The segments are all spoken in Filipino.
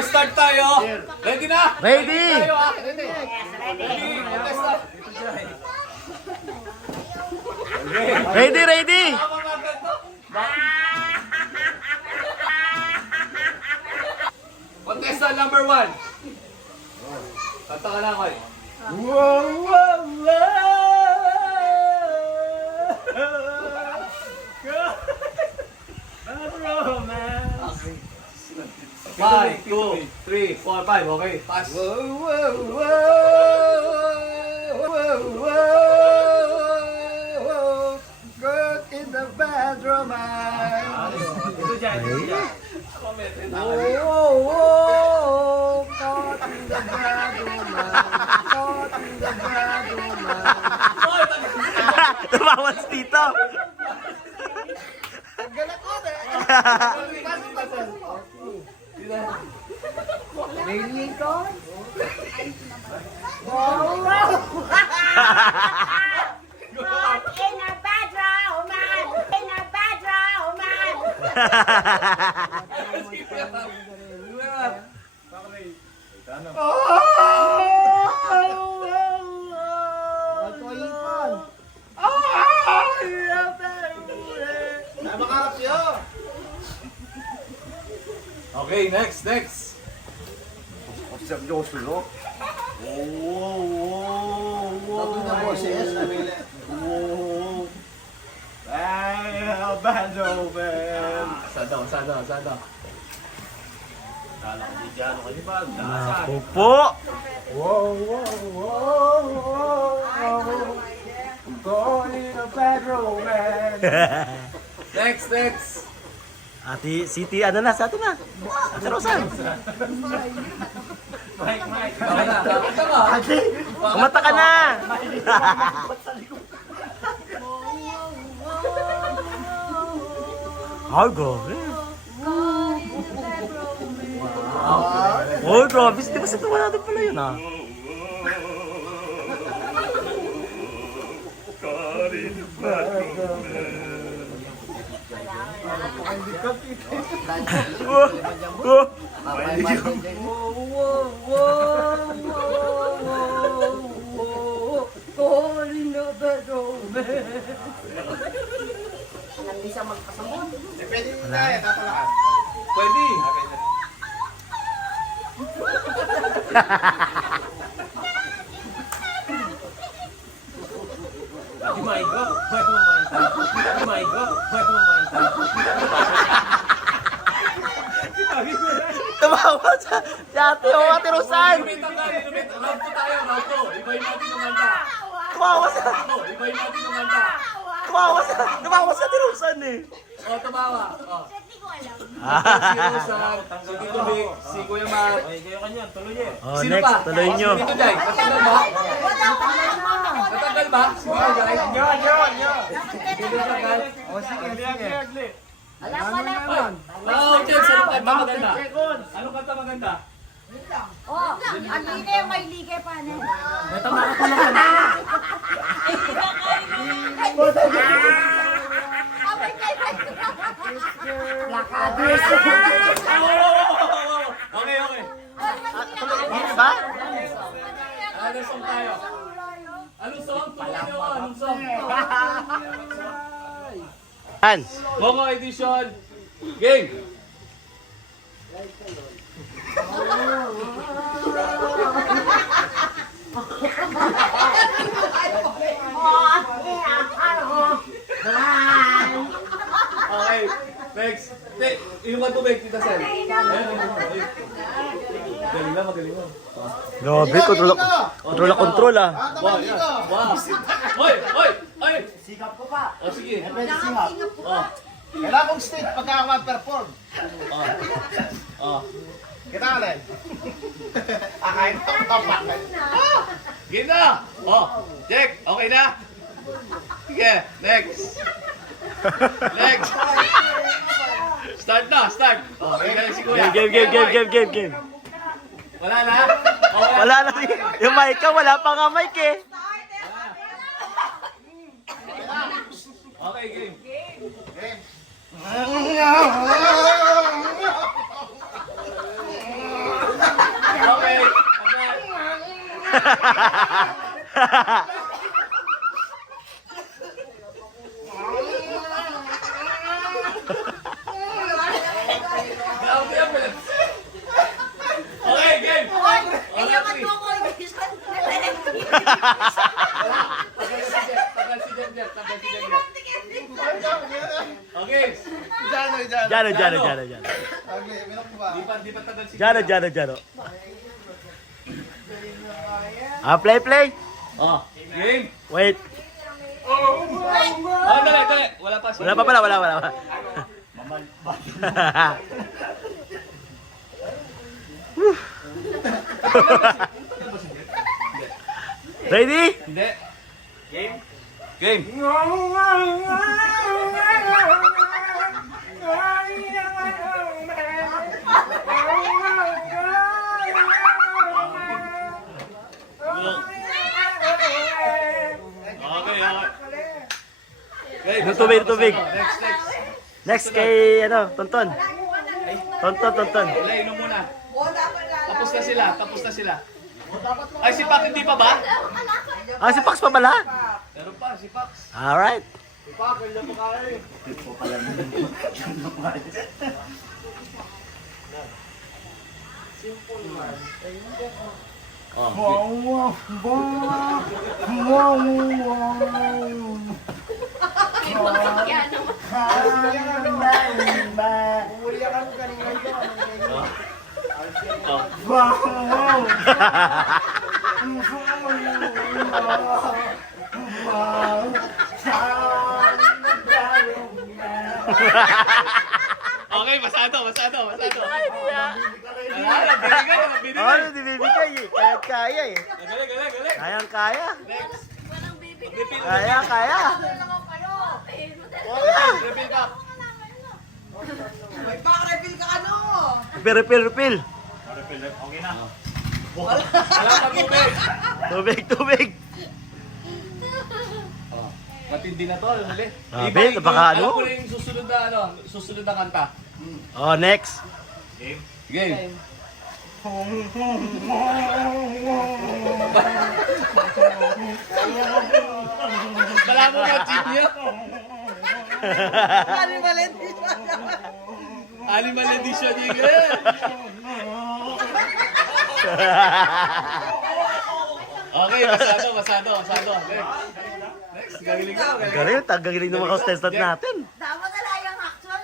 Okay, start tayo. Ready na? Ready! Tayo, ah. Ready. Contest na. Ready, ready! Tama mga ganito. Contestant number 1. Kanta ka na, Koy. Five, 2, 3, 4, 5. Okay, pass. Good in the bedroom, man. Ito dyan, ito dyan. Caught in the bedroom, man. Caught in the bedroom, man. Tumawas dito. Ang galat ko, eh. Pasok, pasok. Really, God? Wow! In a bedroom, man. In a bedroom, man. Ito ay ipon. Makarap siya. Okay, next, next. Observe nyo ko sulo. Tatlo na boses. Sada. Naku po. Going in the bedroom, man. Next. Ate City, ano na? Sa atin na. Ate Rosan. Baka na, kanta ka. Kumanta ka na. Ay, grabe. Oh, grabe. Di ba sa tuwa natin pala yun, ah? Going in the bedroom, man. Alam di siya magkasabot. Pwede na eh, tatalakan. Pwede. Tumawa sa ate, oh, Ate Rosan. Lumit ang gani, lumit. Round 2 tayo, round 2. Ibahin natin yung kanta. Tumawa sa... Ibahin natin yung kanta. Tumawa sa Ate Rosan, eh. O, tumawa. O. Hindi ko alam. Si Rosan, si Tito Vic, si Kuya Mar. Oh, Sino next, pa? tuloy nyo. Si Tito Jai. Matagal ba? Matagal ba? Si Tito Jai. Sino tagal? O sige, sige. Wala. Oh, Jens, anong kanta maganda? Anong kanta maganda? Oh, ang liga may liga pa na. Lakadis. Okay. Hindi ba? Anong song tayo? Anong song? Tuloy nyo, anong song? Hans. Bongo edition. Game. Okay, next. Yung tubig, Tita Sel. Galing na, magaling na. Grabe, control ah. Wow, yan. Wow. Hoy! Sikap ko pa. O, sige. Pwede sikap. Oh. Kailangan kong state pagka ako mag-perform. Oh. Kita ka rin. Akain ko tapak. Game na! Oh, check. Okay na? Sige, next. Next. Start na, start. Oh, galing si Kuya. Game. Wala na? Oh, Wala na. Yung mic ka, wala pa nga mic eh. Okay, game. Okay, game! Kailangan mo ko i-vision. Okay. Jano. Di pa tagal si Jano. Play. Oh, game. Wait. Dali. Wala pa. Wala pa pala. Ready? Hindi. Game. Okay. Tubig. Next. Next kay, Tonton. Tonton. Wala, inom muna. Tapos na sila. Ay, si Pac hindi pa ba? Si Pax pa pala? Meron pa, si Pax. Alright. Okay, masado. Di bibigay eh. Kaya eh. Galing. Kaya. Next. Kaya. Reveal ka. May pa-refill ka ano? Refill. Wala pa Tubig. Matindi na to, mali. Grabe, baka ano? Alam ko na yung susunod na kanta. Next. Game. Wala mo ba, Chinyo? Animal edition yung Okay, masado. Next, gagaling ka. Galing ng mga contestant natin. Dapat na lang yung actual.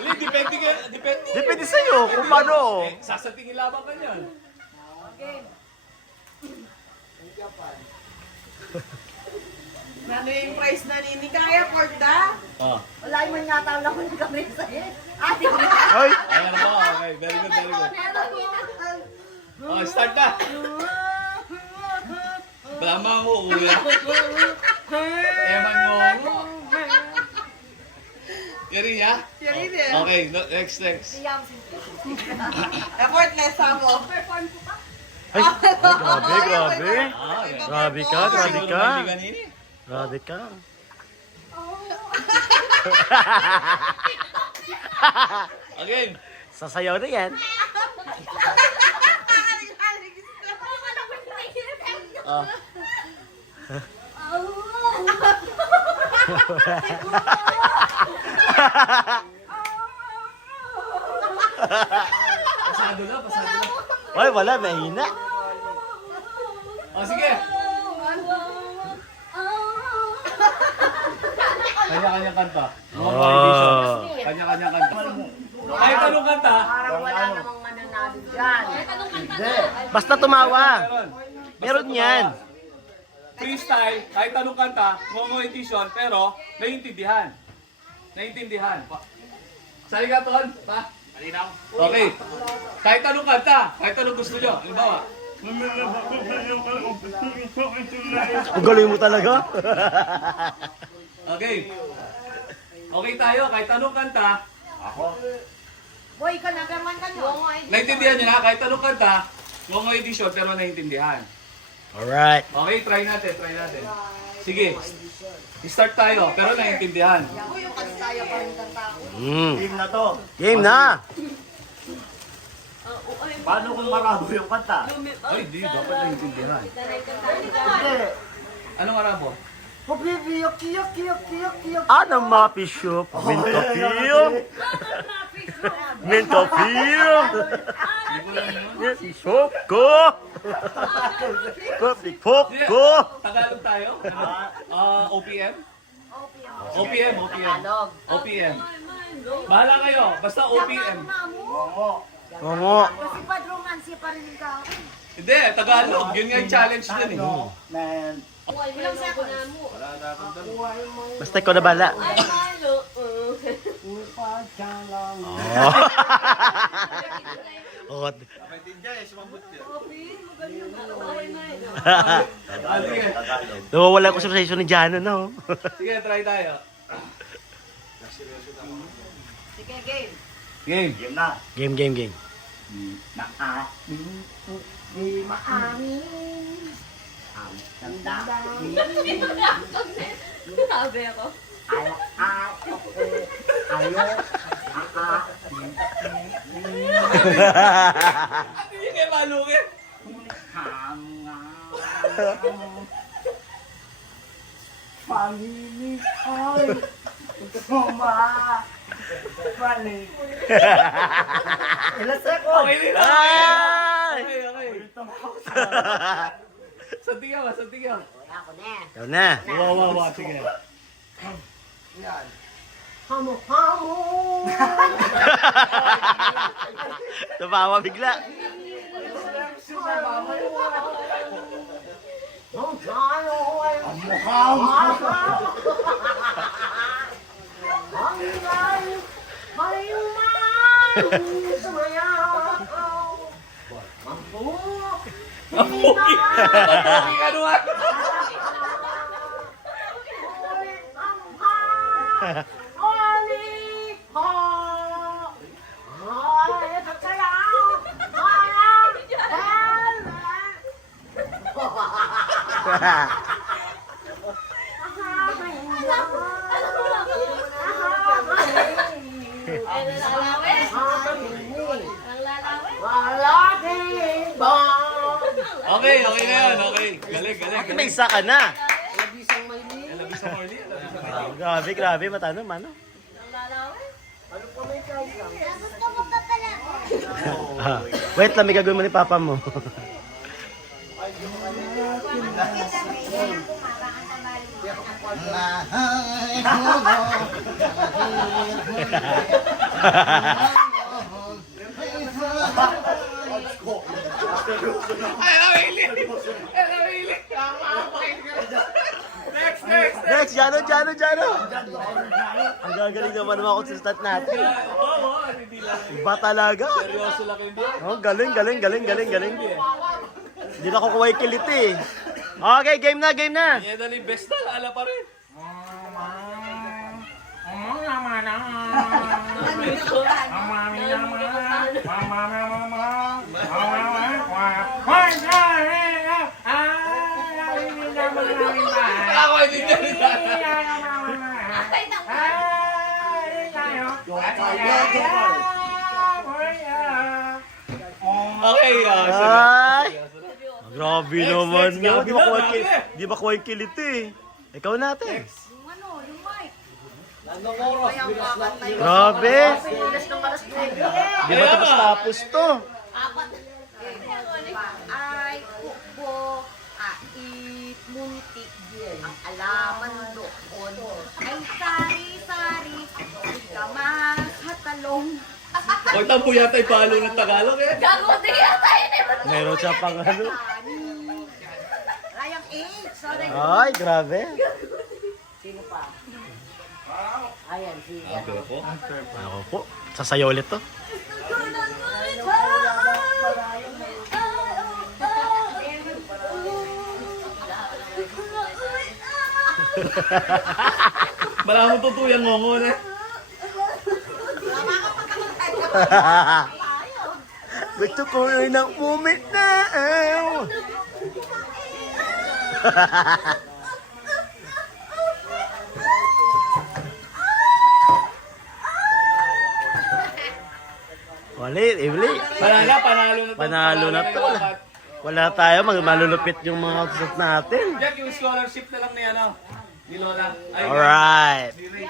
Ali, depende. Depende sa'yo kung paano. Sasatingin lamang ka niyan. Ano yung price na nini? Kaya, Korda? Wala yung manyata lang ko kami sa'yo. Ate ko. Hoy! Ayan mo, okay. Very good. Start na. Balama mo, kuya. Eman mo. Yari niya? Yari din. Okay, next. Effortless mo. Perform ko pa. Ay, grabe. Grabe ka. Grabe ka. Again. Sasayaw na yan. Pasado na. Ay, wala. Mahina. Sige. Kanya-kanya kanta. Kanya-kanya kanta. Kahit anong kanta. Parang wala namang mananalo dyan. Basta tumawa. Meron yan. Freestyle, kahit anong kanta, Ngongo edition, pero naiintindihan. Saligaton, pa? Malinaw. Okay. Kahit anong kanta, kahit anong gusto nyo. Halimbawa. Ang galing mo talaga. Okay. Okay tayo, kahit anong kanta. Boy, ka nagaman ka nyo. Naintindihan nyo na, kahit anong kanta, Ngongo edition, pero naiintindihan. Alright. Okay, try natin. Sige. Start tayo, pero naiintindihan. Uy, yung kanisaya pa rin kanta ko. Game na. Paano kung marabo yung kanta? Ay, di. Dapat naiintindihan. Hindi. Anong arabo? Pabibiyok, kiyok, kiyok, kiyok, kiyok. Ano mapishop? Mintapio? Mintapio? Mintapio ko? Pipok ko? Tagalog tayo? OPM? OPM, OPM. OPM. Bahala kayo. Basta OPM. Oo. Kasi padromansi pa rin ka. Hindi, Tagalog. Yun nga yung challenge din eh. Man. Ilang second na mo. Basta ikaw na bala. Ay, malo. Upad ka lang. Oh. Sige. Nawawala ko sa session ni Jano na oh. Sige, try tayo. Sige, game. Game. Game na. Game. Di maamin. Ang tanda. Sabi ako. Hindi kayo malukin. Pamili ay Tuma Balik. Ilan second? Okay din na. Ay! Okay. Santigaw, santigaw. Ako na. Ikaw na. Wow. Sige. Hamo-hamo. Tumawa bigla. Mapuki. Mapuki ka naman. Okay na yan. Okay. Galing. May isa ka na. Labisang Orly. Grabe, matano, mano. Wait lang, may gagawin mo ni Papa mo. Ay, nahilig. Next. Next, Jano. Ang gagaling naman ako sa stat natin. Oo, hindi lang. Iba talaga. Seryoso lang hindi. Oh, galing. Hindi na kukuha yung kilit eh. Okay, game na. Yan dali best na. Ala pa rin. Ako hindi Okay, Ay! Grabe Next, naman next, yun. grabe. Di ba kuha yung kilit eh. Ikaw natin. Yung mic. Grabe. Di ba Kaya tapos to? Ay, hukbo, ait, muntik, ang alaman doon ay sari-sari, kamas, hatalong. Huwag tampo yata yung palo ng Tagalog eh. Gago, di yata yun eh. Meron siya pang ano. Rayang 8, sorry. Ay, grabe. Sino pa? Ayan, si Ako po. Sasayaw ulit to. Bala mo tutuyang ngongon eh. Gusto ko yun ang moment na. Mali, mali. Panalo, panalo na to. Panalo na to. Wala tayo, malulupit yung mga susot natin. Jack, yung scholarship na lang ni ano, ni Lola. Ay, Alright. ni Ray.